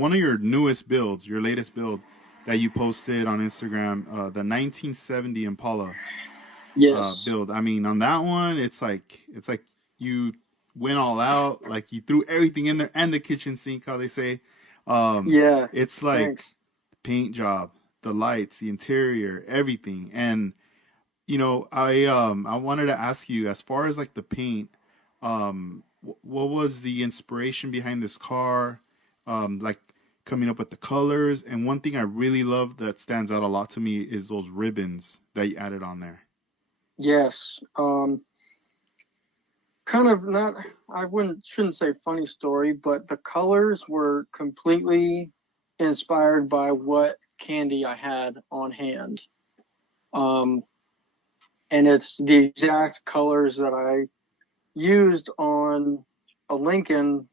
one of your newest builds, your latest build that you posted on Instagram, the 1970 Impala Yes. build. I mean, on that one, it's like you went all out, like you threw everything in there and the kitchen sink, how they say. Um, Yeah. it's like Thanks. paint job, the lights, the interior, everything. And I wanted to ask you, as far as like the paint, what was the inspiration behind this car? Like coming up with the colors. And one thing I really love that stands out a lot to me is those ribbons that you added on there. Yes. Kind of not, I wouldn't shouldn't say funny story, but the colors were completely inspired by what candy I had on hand. Um, and it's the exact colors that I used on a Lincoln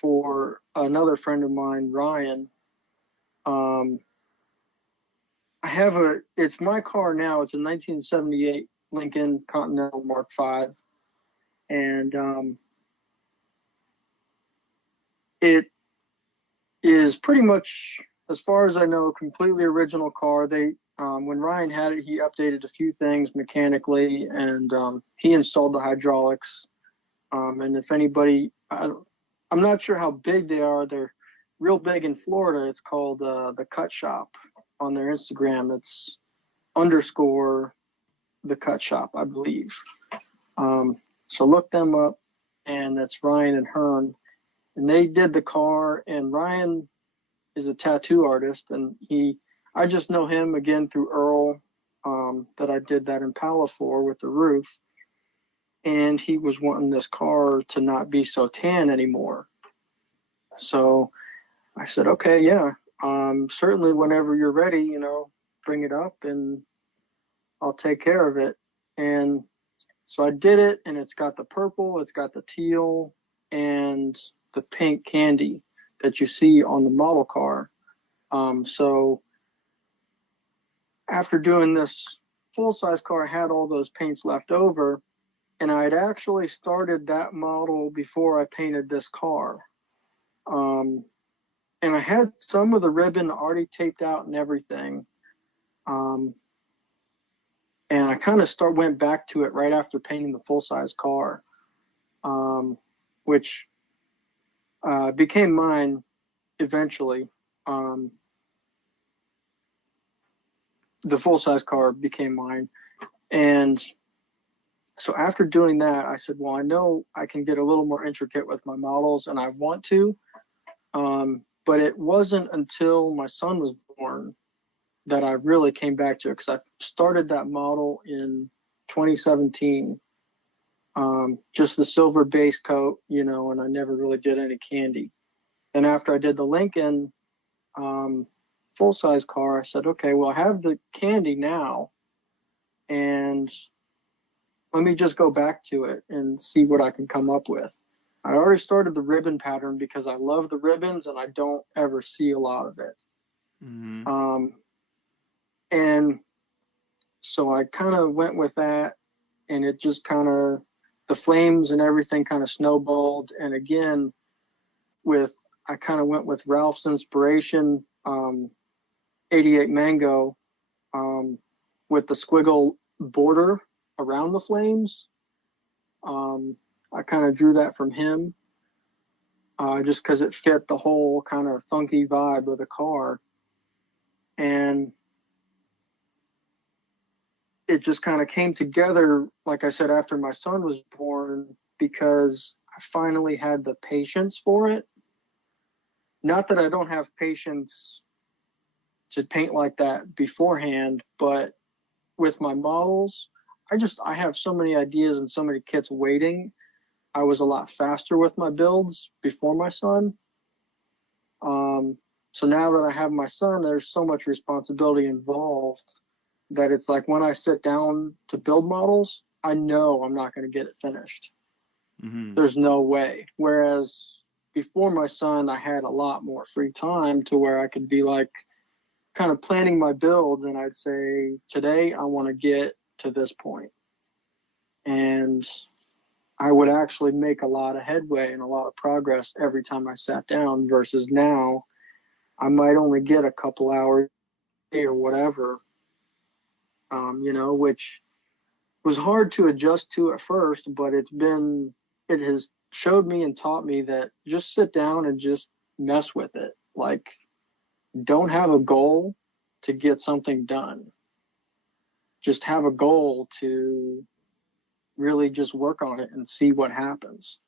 for another friend of mine, Ryan. Um, it's my car now. It's a 1978 Lincoln Continental Mark V, and it is pretty much, as far as I know, a completely original car. When Ryan had it, he updated a few things mechanically, and he installed the hydraulics. And if anybody, I'm not sure how big they are. They're real big in Florida. It's called the Cut Shop on their Instagram. It's underscore the Cut Shop, I believe. Um, so look them up, and that's Ryan and Hearn, and they did the car. And Ryan is a tattoo artist, and I just know him again through Earl, that I did that Impala for with the roof, and he was wanting this car to not be so tan anymore. So I said, okay, yeah, certainly whenever you're ready, bring it up and I'll take care of it. And so I did it, and it's got the purple, it's got the teal, and the pink candy that you see on the model car. So after doing this full size car, I had all those paints left over, and I had actually started that model before I painted this car. Um, and I had some of the ribbon already taped out and everything. Um, and I kind of went back to it right after painting the full size car, which became mine eventually. Um, the full size car became mine, and so after doing that, I said, well, I know I can get a little more intricate with my models, and I want to. But it wasn't until my son was born that I really came back to it, because I started that model in 2017, just the silver base coat, and I never really did any candy. And after I did the Lincoln full size car, I said, okay, well, I have the candy now, and let me just go back to it and see what I can come up with. I already started the ribbon pattern because I love the ribbons and I don't ever see a lot of it. Mm-hmm. Um, and so I kind of went with that, and it just the flames and everything kind of snowballed. And again, I kind of went with Ralph's inspiration, 88 Mango, um, with the squiggle border around the flames. I kind of drew that from him, just because it fit the whole kind of funky vibe of the car. And it just kind of came together, like I said, after my son was born, because I finally had the patience for it. Not that I don't have patience to paint like that beforehand, but with my models, I have so many ideas and so many kits waiting. I was a lot faster with my builds before my son. Um, so now that I have my son, there's so much responsibility involved that it's like when I sit down to build models, I know I'm not going to get it finished. Mm-hmm. There's no way. Whereas before my son, I had a lot more free time to where I could be like kind of planning my builds, and I'd say, today I want to get to this point. And I would actually make a lot of headway and a lot of progress every time I sat down, versus now I might only get a couple hours or whatever, which was hard to adjust to at first, but it has showed me and taught me that just sit down and just mess with it. Like, don't have a goal to get something done. Just have a goal to really just work on it and see what happens.